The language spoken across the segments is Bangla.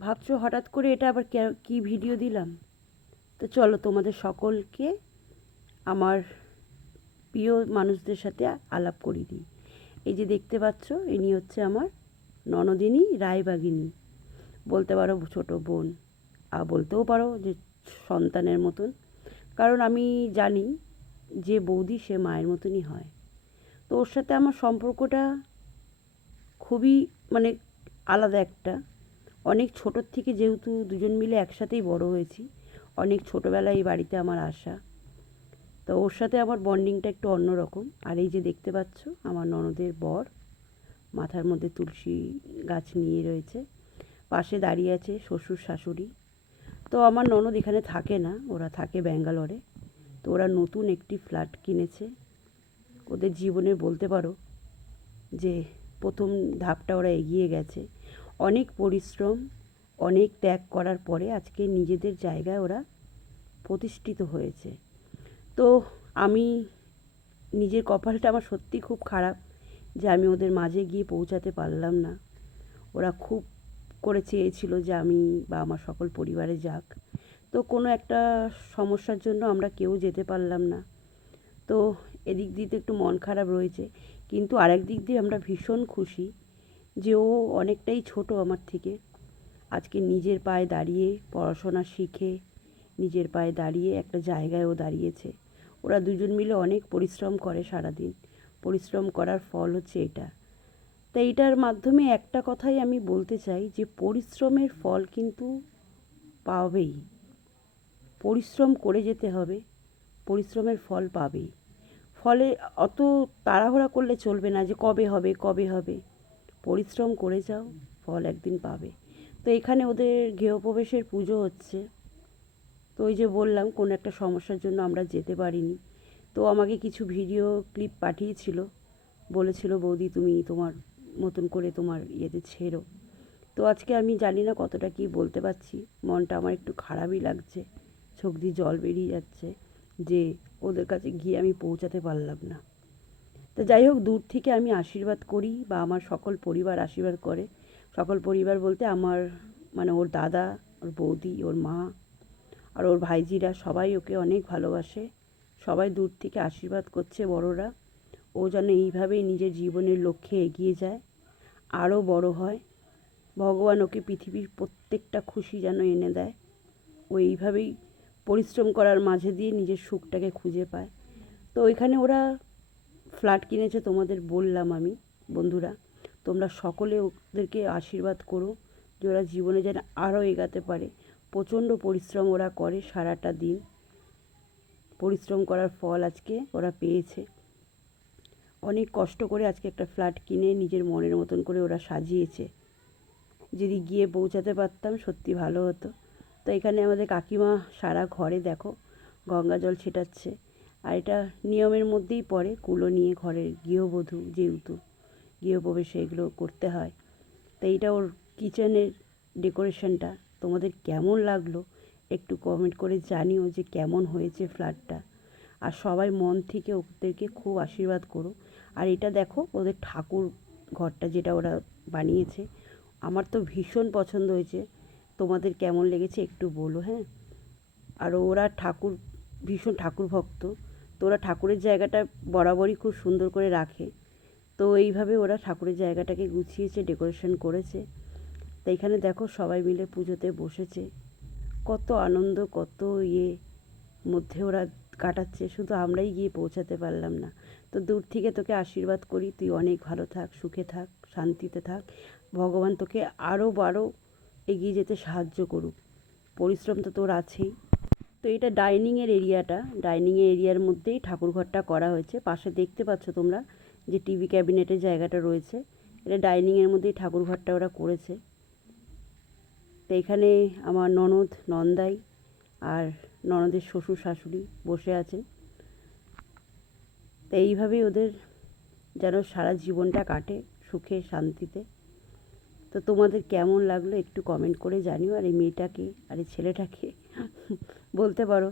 ভাবছ হঠাৎ করে এটা আবার কে- ভিডিও দিলাম? তো চলো তোমাদের সকলকে আমার প্রিয় মানুষদের সাথে আলাপ করিয়ে দিই। এই যে দেখতে পাচ্ছ, ইনি হচ্ছে আমার ননদিনী রায়বাগিনী। বলতে পারো ছোট বোন। আর বলতেও পারো যে সন্তানের মতন। কারণ আমি জানি যে বৌদি সে মায়ের মতনই হয়। তো ওর সাথে আমার সম্পর্কটা খুবই মানে আলাদা একটা। অনেক ছোটোর থেকে যেহেতু দুজন মিলে একসাথেই বড় হয়েছি, অনেক ছোটোবেলায় এই বাড়িতে আমার আসা। তো ওর সাথে আমার বন্ডিংটা একটু অন্যরকম আর এই যে দেখতে পাচ্ছ, আমার ননদের বর, মাথার মধ্যে তুলসী গাছ নিয়ে রয়েছে, পাশে দাঁড়িয়ে আছে শ্বশুর শাশুড়ি। তো আমার ননদ এখানে থাকে না, ওরা থাকে ব্যাঙ্গালোরে। তো ওরা নতুন একটি ফ্ল্যাট কিনেছে। ওদের জীবনে বলতে পারো যে প্রথম ধাপটা ওরা এগিয়ে গেছে। অনেক পরিশ্রম, অনেক ত্যাগ করার পরে আজকে নিজেদের জায়গায় ওরা প্রতিষ্ঠিত হয়েছে। তো আমি নিজের কপালটা আমার সত্যি খুব খারাপ যে আমি ওদের মাঝে গিয়ে পৌঁছাতে পারলাম না। ওরা খুব করে চেয়েছিল যে আমি বা আমার সকল পরিবারে যাক। তো কোনো একটা সমস্যার জন্য আমরা কেউ যেতে পারলাম না। তো এদিক দিয়ে তো একটু মন খারাপ রয়েছে, কিন্তু আরেক দিক দিয়ে আমরা ভীষণ খুশি যে ও অনেকটাই ছোট আমার থেকে। আজকে নিজের পায়ে দাঁড়িয়ে পড়াশোনা শিখে, নিজের পায়ে দাঁড়িয়ে একটা জায়গায় ও দাঁড়িয়েছে। ওরা দুজন মিলে অনেক পরিশ্রম করে সারাদিন। পরিশ্রম করার ফল হচ্ছে এটা। তাই এটার মাধ্যমে একটা কথাই আমি বলতে চাই যে, পরিশ্রমের ফল কিন্তু পাবেই। পরিশ্রম করে যেতে হবে, পরিশ্রমের ফল পাবেই। ফলে অত তাড়াহুড়া করলে চলবে না যে, কবে হবে কবে হবে। পরিশ্রম করে যাও, ফল একদিন পাবে। তো এখানে ওদের গৃহপ্রবেশের পুজো হচ্ছে। তো ওই যে বললাম, কোনো একটা সমস্যার জন্য আমরা যেতে পারিনি। তো আমাকে কিছু ভিডিও ক্লিপ পাঠিয়েছিল। বলেছিল, বৌদি, তুমি তোমার মতন করে তোমার ইয়েতে ছেড়ো। তো আজকে আমি জানি না কতটা কি বলতে পারছি। মনটা আমার একটু খারাপই লাগছে। চোখ দিয়ে জল বেরিয়ে যাচ্ছে যে ওদের কাছে গিয়ে আমি পৌঁছাতে পারলাম না। তো যাই হোক, দূর থেকে আমি আশীর্বাদ করি বা আমার সকল পরিবার আশীর্বাদ করে। সকল পরিবার বলতে আমার মানে ওর দাদা, ওর বৌদি, ওর মা আর ওর ভাইজিরা সবাই ওকে অনেক ভালোবাসে। সবাই দূর থেকে আশীর্বাদ করছে বড়রা। ও যেন এইভাবেই নিজের জীবনের লক্ষ্যে এগিয়ে যায়, আরও বড় হয়। ভগবান ওকে পৃথিবীর প্রত্যেকটা খুশি যেন এনে দেয়। ও এইভাবেই পরিশ্রম করার মাঝে দিয়ে নিজের সুখটাকে খুঁজে পায়। তো ওইখানে ওরা ফ্ল্যাট কিনেছে তোমাদের বললাম আমি, বন্ধুরা। তোমরা সকলে ওদেরকে আশীর্বাদ করো যে ওরা জীবনে যেন আরও এগাতে পারে। প্রচণ্ড পরিশ্রম ওরা করে সারাটা দিন। পরিশ্রম করার ফল আজকে ওরা পেয়েছে। অনেক কষ্ট করে আজকে একটা ফ্ল্যাট কিনে নিজের মনের মতন করে ওরা সাজিয়েছে। যদি গিয়ে পৌঁছাতে পারতাম সত্যি ভালো হতো। তো এখানে আমাদের কাকিমা সারা ঘরে দেখো, গঙ্গা জল ছেটাচ্ছে। এটা নিয়মের মধ্যেই পড়ে, কুলো নিয়ে ঘরের গৃহবধূ যেহেতু গৃহপ্রবেশে এগুলো করতে হয়। তো এইটা ওর কিচেনের ডেকোরেশনটা তোমাদের কেমন লাগল একটু কমেন্ট করে জানিও যে কেমন হয়েছে ফ্ল্যাটটা। আর সবাই মন থেকে ওদেরকে খুব আশীর্বাদ করো। আর এটা দেখো ওদের ঠাকুর ঘরটা যেটা ওরা বানিয়েছে, আমার তো ভীষণ পছন্দ হয়েছে। তোমাদের কেমন লেগেছে একটু বলো হ্যাঁ? আর ওরা ঠাকুর, ভীষণ ঠাকুর ভক্ত তো ওরা ঠাকুরের জায়গাটা বরাবরই খুব সুন্দর করে রাখে। তো এইভাবে ওরা ঠাকুরের জায়গাটাকে গুছিয়েছে, ডেকোরেশন করেছে। তো এখানে দেখো সবাই মিলে পুজোতে বসেছে। কত আনন্দ, কত ইয়ে মধ্যে ওরা কাটাচ্ছে। শুধু আমরাই গিয়ে পৌঁছাতে পারলাম না। তো দূর থেকে তোকে আশীর্বাদ করি, তুই অনেক ভালো থাক, সুখে থাক, শান্তিতে থাক। ভগবান তোকে আরও বারো এগিয়ে যেতে সাহায্য করুক। পরিশ্রম তো তোর আছেই। তো এটা ডাইনিংয়ের এরিয়াটা ডাইনিংয়ের এরিয়ার মধ্যেই ঠাকুরঘরটা করা হয়েছে। পাশে দেখতে পাচ্ছ তোমরা যে টিভি ক্যাবিনেটের জায়গাটা রয়েছে। এটা ডাইনিংয়ের মধ্যেই ঠাকুরঘরটা ওরা করেছে। তো এখানে আমার ননদ নন্দাই আর ননদের শ্বশুর শাশুড়ি বসে আছেন। তো এইভাবেই ওদের যেন সারা জীবনটা কাটে সুখে শান্তিতে। তো তোমাদের কেমন লাগল একটু কমেন্ট করে জানিও, আর এই মেয়েটাকে, আর এই ছেলেটাকে বলতে পারো।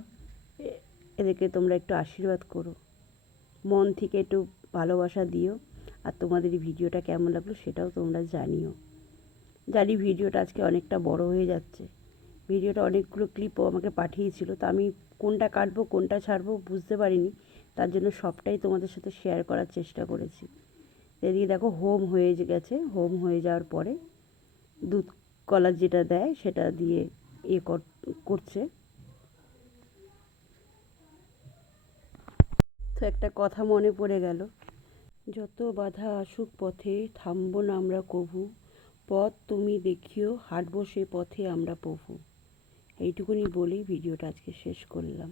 এদেরকে তোমরা একটু আশীর্বাদ করো। মন থেকে একটু ভালোবাসা দিও, আর তোমাদের এই ভিডিওটা কেমন লাগল সেটাও তোমরা জানিও। জানি ভিডিওটা আজকে অনেকটা বড় হয়ে যাচ্ছে। ভিডিওটা অনেকগুলো ক্লিপও আমাকে পাঠিয়েছিল, তা আমি কোনটা কাটবো, কোনটা ছাড়বো বুঝতে পারিনি। তার জন্য সবটাই তোমাদের সাথে শেয়ার করার চেষ্টা করেছি। এদিকে দেখো হোম হয়ে গেছে হোম হয়ে যাওয়ার পরে দুধ কলা যেটা দেয় সেটা দিয়ে এ করছে। তো একটা কথা মনে পড়ে গেল। যত বাধা আসুক পথে থামবো না আমরা কভু, পথ তুমি দেখিও, হাঁটবো সে পথে আমরা প্রভু এইটুকুনি বলেই ভিডিওটা আজকে শেষ করলাম।